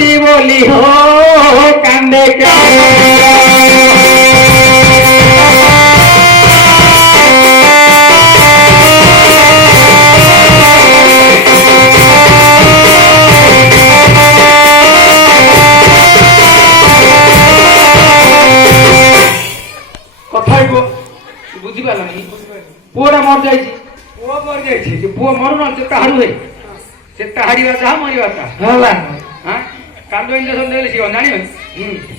প্রজাপতি বলি হো কান্দে কে কথাই বুঝিপারি পুরা মর যাই পুয়া মরি যাই পুয়া মরু না চেতা হারু হয়ে চেতা হারিবা যাহা মরিবা তা হ্যাঁ কান্দ ইঞ্জেকশন দেলে সে জানি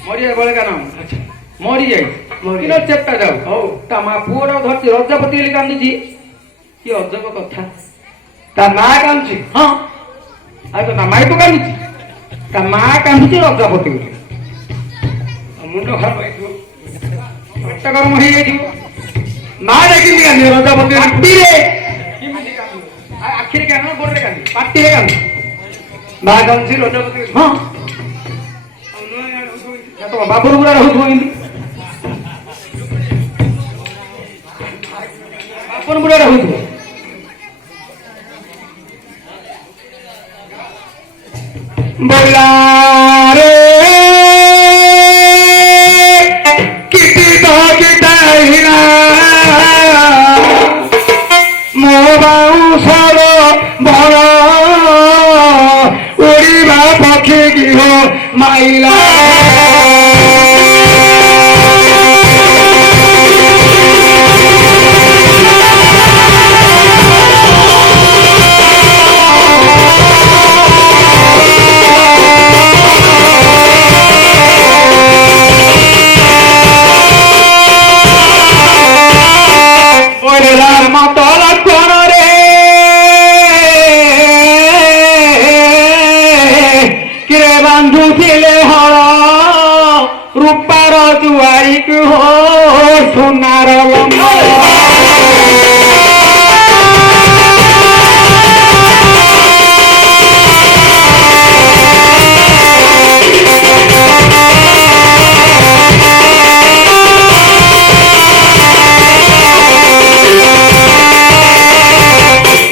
মরি যায় বলে কেন আচ্ছা মরি যাই কিনো চেতা যাও হও তা মা পুরা ধরছি রজাপতি বলে কান্দুছি কি অজব কথা তা মা কান্দুছি হ্যাঁ আর তো তা মাই তো কান্দুছি তা মা কান্দুছি রজাপতি বলে মুন্ড খারাপ হয়েছিল পেটটা গরম হয়ে গেছিল মা ডাকিনি কান্দি রজাপতি পাটিরে আখিরে কেন বড় কান্দি পাটিরে কান্দি মা কান্দুছি রজাপতি হ্যাঁ তো বাবুর গুলা রহুথিব এমনি বাপন গুলা রহুথিব বইলা রে কিটি তো কিটাইনা মো বাউসর বড় উড়িবা পক্ষী গৃহ মাইলা রূপার দুয়ারিক হো সোনার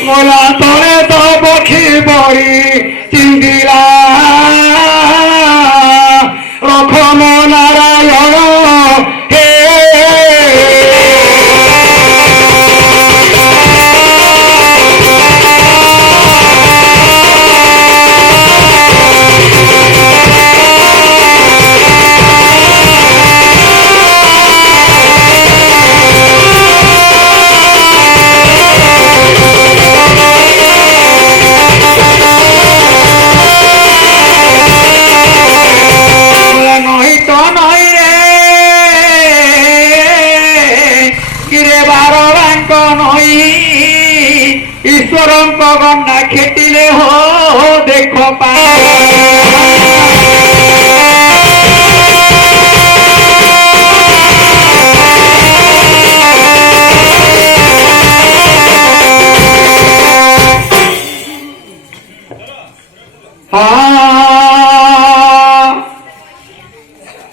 মোলা তলে তো পক্ষী বড়ি চিন্দিলা রখম নারায়ণ হে ଈଶ୍ୱରଙ୍କ ଗଣ୍ଡା ଖେଟିଲେ ହୋ ଦେଖ ପା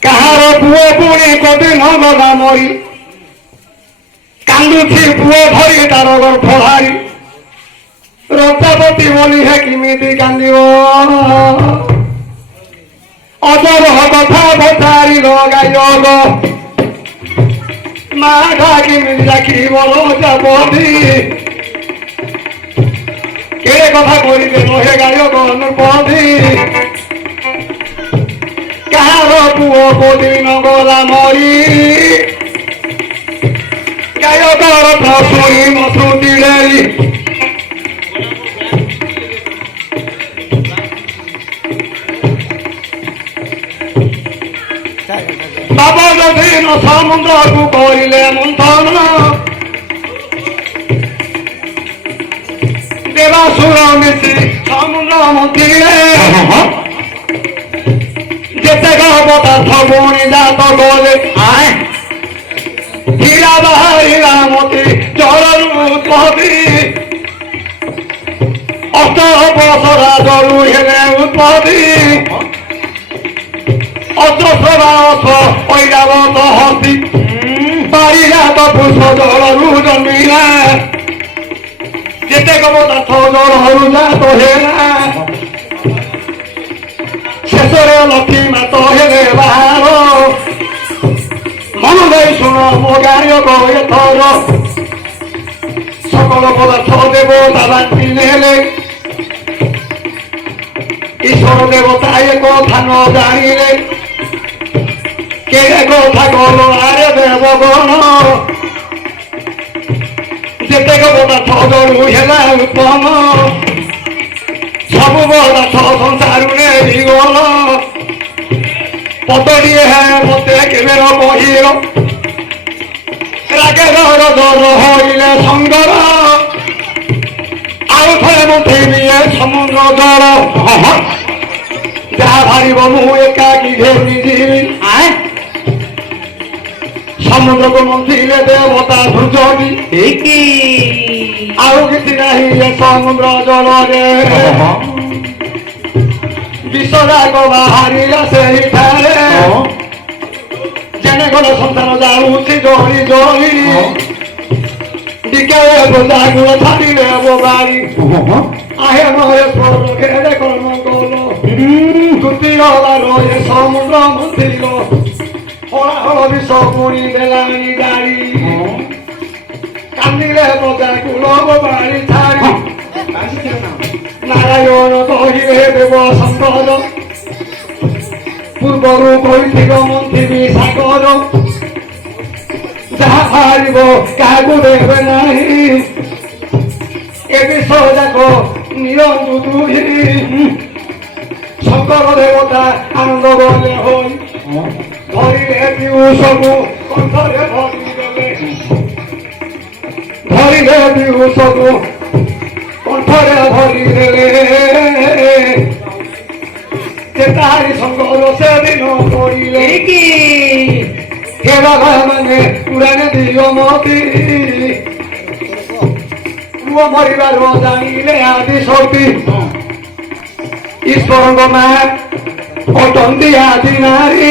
କାହାର ପୁଅ ପୁଣି କଦିନ ଗଲା ମରି କାନ୍ଦୁଛି ପୁଅ ଧରି ତାର ଗର୍ଭ ହାରି ରଜାପତି ବୋଲି ହେ କିମିତି କାନ୍ଦିବ ଅଜର କଥା ପଚାରିଲ ଗାଇଲ ମାଘା କେମିତି ରାଖିବ ରଜାପତି କେଡ଼େ କଥା କରିବେ ନୁହେଁ ଗାୟକ ଅନୁପତି କାହାର ପୁଅ କୋଦିନ ଗଲା ମରି ଗାୟକର ଶୁଣି ମଧୁତି ଡେରି ବାବା ଯଦିନ ସମୁଦ୍ରକୁ କରିଲେ ମନ୍ଥନ ଦେବାସୁର ମିଶି ସମୁଦ୍ର ମନ୍ଥିଲେ ଯେତେକ ପଦାର୍ଥ ପୁଣି ଜାତ ଗଲେ ହୀରା ବାହାରିଲା ମତେ ଜଳରୁ ଉତ୍ପତ୍ତି ଅଷ୍ଟପସରା ଜଳୁ ହେଲେ ଉତ୍ପତ୍ତି অজস্রাস ঐরাবত হস্তি পারিজাত পুষ জলরু জন্মিলা যেতে পদার্থ জলরু জাত হেলা শেষ ବର୍ଷରେ ଲକ୍ଷ୍ମୀ ମାତ ହେଲେ ବାହାର ମନ ଦେଇ ଶୁଣ ମୋ ଗାୟକ ଏଥର সকল পদার্থ দেবতা বান্তি নেলে ঈশ্বর দেবতা এ কথা ন জানিলে কে কথা কল আরে দেবগণ যেতেক পদার্থ জড়ু হেলা উত্তম সবু পদার্থ সংসারু নেই গল পদটিয়ে হ্যাঁ মতে কেবের বহির রাগে দর হইলে সঙ্গর ଆଉ ଥରେ ମୁଁ ଥେଇବିଏ ସମୁଦ୍ର ଜଳ ଯାହା ଭାରିବ ମୁଁ ଏକାକି ଘେରି ଯିବି ସମୁଦ୍ରକୁ ମନ୍ଥିଲେ ଦେବତା ସୂର୍ଯ୍ୟଟି ଆଉ କିଛି ନାହିଁ ଏ ସମୁଦ୍ର ଜଳରେ ବିଷରାଗ ବାହାରିଲା ସେହିଠାରେ ଜଣେ ଗଣ ସନ୍ତାନ ଯାଉଛି ଜଳି ଜଳି ଟିକେ ଜାଗୁଳ ଛାଡ଼ିଲେ ବାରି ଆହେ ମରେ ଖେଳେ କର୍ମ କଲ ତୃତୀୟ ବାର ଏ ସମୁଦ୍ର ମନ୍ଥିର ହଳାହଳ ବିଷ ପୁଣି ଦେଲାଣି ଗାଳି କାନ୍ଦିଲେ ପ୍ରଜାକୁଳ ବାରି ଛାଡ଼ି ନାରାୟଣ କହିଲେ ଦେବ ସମ୍ପଦ ପୂର୍ବରୁ କହିଥିବ ମନ୍ଥିବି ସାଗର ଯାହା ବାହାରିବ କାହାକୁ ଦେବେ ନାହିଁ ଏ ବିଷୟ ଯାକ ନିରନ୍ତୁ ଦୁହି ଶଙ୍କର ଦେବତା ଆନନ୍ଦ ଗଲେ ହୋଇ ଧରିଲେ ପିଉ ସବୁ କଣ୍ଠରେ ଭରିଦେଲେ ଧରିଲେ ପିଉ ସବୁ କଣ୍ଠରେ ଭରିଦେଲେ ସେ ତାହାରି ସଙ୍ଗର ସେଦିନ ପଡ଼ିଲେ କି হে বাবা মানে পুরাণে দিও মতি পুଅ ମରିବାର ଜାଣିଲେ ଆଦି ଶକ୍ତି ଈଶ୍ୱରଙ୍କ ମା ଅଟନ୍ତି ଆଦି ନାରୀ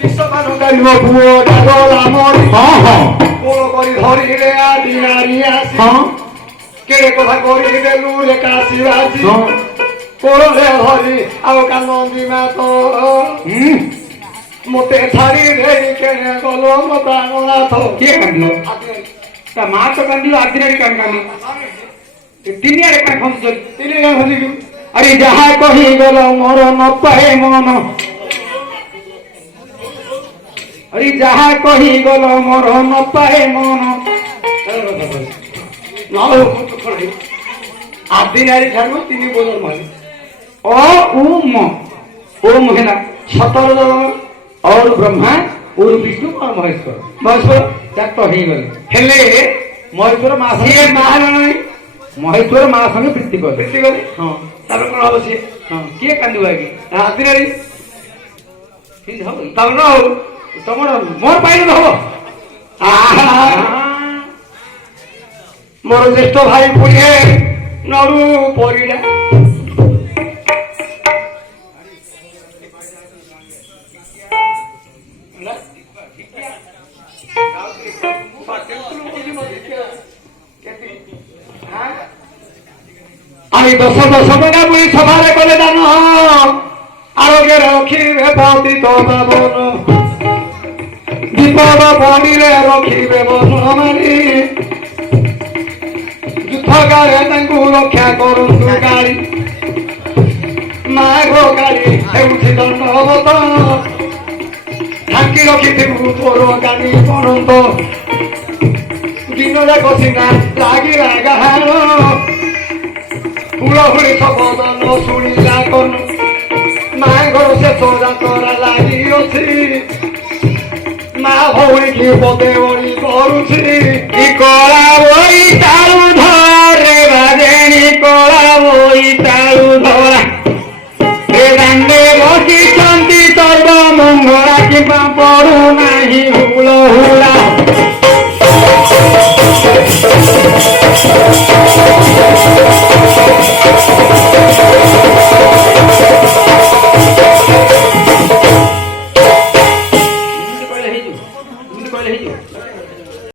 ବିଶ୍ୱମାନକାରୀଙ୍କ ପୁଅ ଡାଗଲା ମରି କୋଳ କରି ଧରିଲେ ଆଦି ନାରୀ ଆସି କେଡ଼େ କଥା କରିଦେଲୁ ରେ କାଶୀ ବାସି କୋଳରେ ଧରି ଆଉ କାନ୍ଦନ୍ତି ମାତ ମତେ ଛାଡ଼ି ଦେଇ କେଣେ ଗଲ ମୋ ପ୍ରାଣନାଥ କିଏ କାନ୍ଦିଲ ତା ମା ତ କାନ୍ଦିଲ ଆଦିନାରୀ କାହିଁ କାନ୍ଦିଲ ତିନିଆଡ଼େ କାହିଁ ଖୋଜୁଛନ୍ତି ତିନିଆଡ଼େ ଖୋଜିଲୁ ଆରେ ଯାହା କହିଗଲ ମୋର ନ ପାଏ ମନ ଆରେ ଯାହା କହିଗଲ ମୋର ନ ପାଏ ମନ ଆଦିନାରୀ ଛାଡୁ ତିନି ବୋଝ ମାରି ओम ହେଲା 17 ଜଣ और ब्रह्मा और विष्णु और महेश्वर महेश्वर चार तो ही गले हेले महेश्वर मां संगे महेश्वर मां संगे प्रीति गले हां तार कोन हो से हां के कांदुआ की आदिनारी ठीक हो तब न हो तमर मोर पाइल हो मोर ज्येष्ठ भाई पुणे नरु परिडा আমি 10 টাকা পুরি সভারে কলে দান আরোগ্য রখিবে পতিত পাবন বিপদ পড়িলে রখিবে বনমালী যুদ্ধকালে তাঙ্কু রক্ষা করন্তু গাড়ি মাঘ গাড়ি হেউছি দণ্ডবত ঢাকি রখিথিবু তোর গাড়ি পরন্ত দিন যাক সিনা লাগিলা গাহার ହୁଳହୁଳି ଶବଦନ ଶୁଣିଲା କନ ମାଙ୍କର ଶେଷ ଯାତ୍ରା ଲାଗିଅଛି ମା ଭଉଣୀ କି ପଦେ ଓଳି କରୁଛି